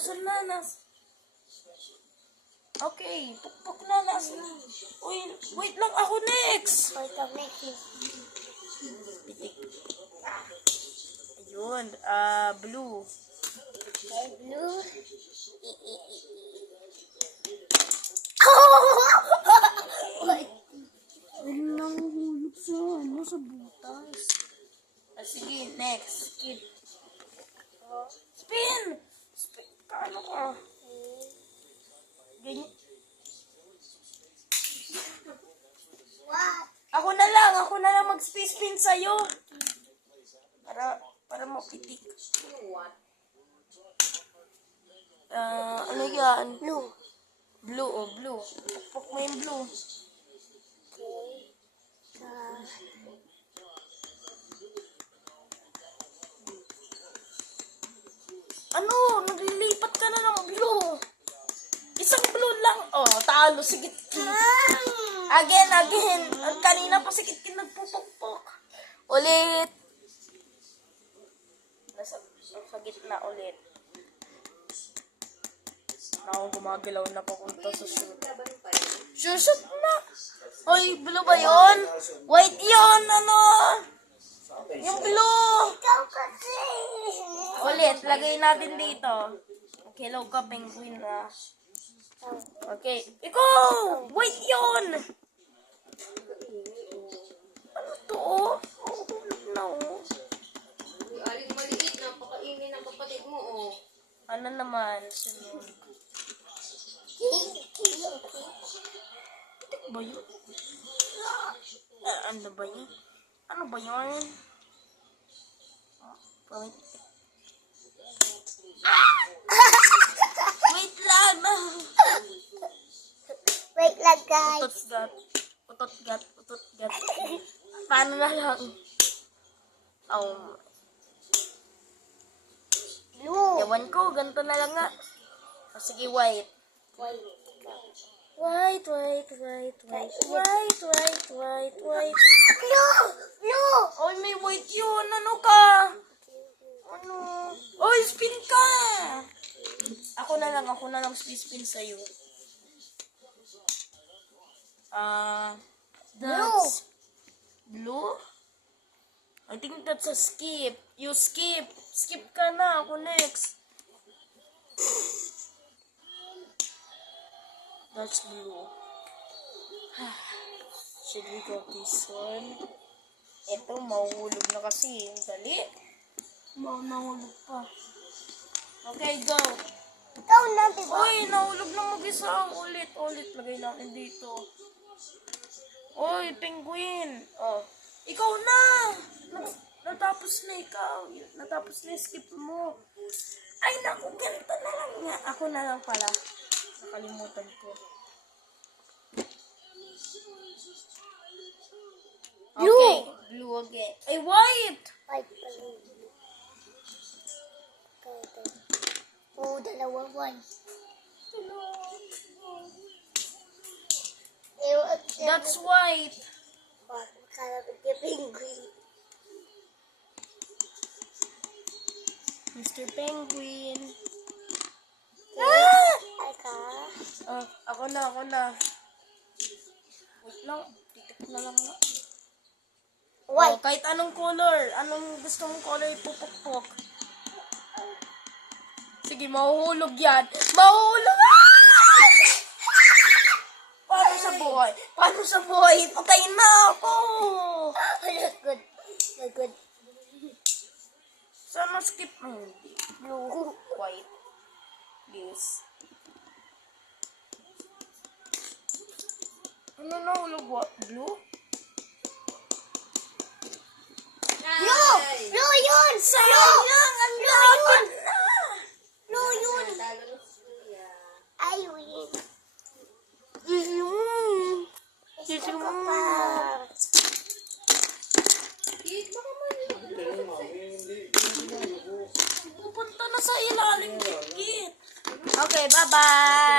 Asan na? Okay, pukpok na. Uy, wait lang ako next. Wait lang, next. Pitik. Ayun, blue. Okay, blue. Wala nang hulog sa butas. Sige, next. Skip. Spin! Paano ka? Ganyan. What? Ako na lang mag-spin sa'yo. Para mapitik. Ano yan? Blue. Blue. Pukpok mo yung blue. Okay. Ano? Naglilipat ka na ng blue. Isang blue lang. Oh, talo. Sige. Again. Kanina pa si Kitkin nagpupukpok. Ulit. Nasa gitna ulit. Ako gumagalaw na papunta sa shoot. Shoot na. Hoy, blue ba yun? White yun, ano? Yung blue. Ikaw kasi. Ulit, lagay natin dito. Okay, low ka, penguin na. Okay, ikaw! White yun! Ano to? No. Aling maliit, napakaingin ng kapatid mo, oh. Ano naman? Sunod. Ba yun? Ano ba yun? Ano ba yun? Wait. Wait lang. Wait lang, guys. Utot gat. Paano na lang? Blue. Ewan ko, ganito na lang nga. Sige, white. White. Blue. Oy, may white yun. Ano ka? Ano? Oy, spin ka! Ako na lang spin sa'yo. That's blue? I think that's a skip. You skip. Skip ka na. Ako next. That's blue. Should we go this one? Ito, mahuhulog na kasi. Dali. Nahulog pa. Okay, go. Ikaw na, diba? Uy, nahulog na mag-isa. Ulit. Lagay natin dito. Uy, penguin. Oh. Ikaw na. Natapos na ikaw. Natapos na yung skip mo. Ay, naku, ganito na lang nga. Ako na lang pala. Nakalimutan ko. Okay, blue again. Ay, white! White pa rin. Okay. Oh, dalawa white. That's white. Kalabit yung penguin. Mr. Penguin. Ay ka. Ako na. Wait lang. Titik na lang na. White. Kahit anong color. Anong gusto mong color ipupukpok. Sige, mahuhulog yan. Mahuhulog! Paano sa buhay? Patay na ako! Good. Sana skip mo. Blue, white, this. Ano na hulog? Blue? Blue yun! Sayang! Ang lapit na! Blue yun! Talo na si Kuya. I win. Sisi mo. Pupunta na sa ilalim. Okay, bye-bye!